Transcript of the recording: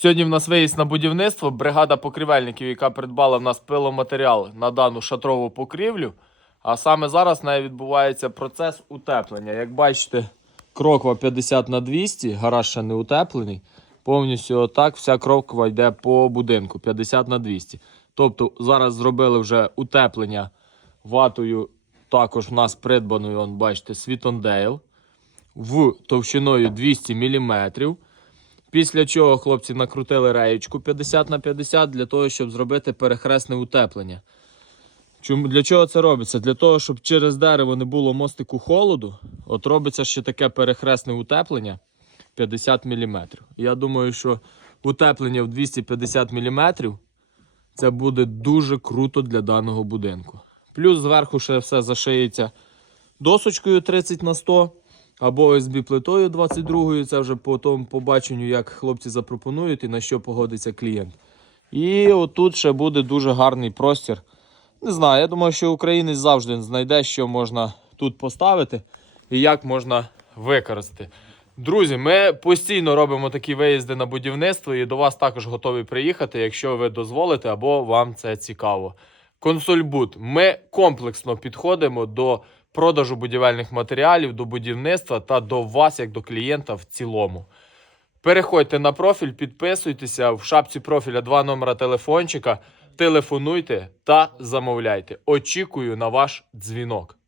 Сьогодні в нас виїзд на будівництво. Бригада покрівельників, яка придбала в нас пиломатеріал на дану шатрову покрівлю. А саме зараз в неї відбувається процес утеплення. Як бачите, кроква 50 на 200, гараж ще не утеплений. Повністю отак вся кроква йде по будинку 50 на 200. Тобто зараз зробили вже утеплення ватою, також в нас придбаною, бачите, Світондейл в товщиною 200 мм. Після чого хлопці накрутили реєчку 50 на 50 для того, щоб зробити перехресне утеплення. Чому для чого це робиться? Для того, щоб через дерево не було мостику холоду, от робиться ще таке перехресне утеплення 50 мм. Я думаю, що утеплення в 250 мм це буде дуже круто для даного будинку. Плюс зверху ще все зашиється досочкою 30 на 100 або ОСБ плитою 22-ю, Це вже по тому побаченню, як хлопці запропонують і на що погодиться клієнт. І отут ще буде дуже гарний простір. Не знаю, я думаю, що українець завжди знайде, що можна тут поставити і як можна використати. Друзі, ми постійно робимо такі виїзди на будівництво і до вас також готові приїхати, якщо ви дозволите або вам це цікаво. Консольбут. Ми комплексно підходимо до продажу будівельних матеріалів, до будівництва та до вас, як до клієнта в цілому. Переходьте на профіль, підписуйтеся в шапці профіля два номера телефончика, телефонуйте та замовляйте. Очікую на ваш дзвінок.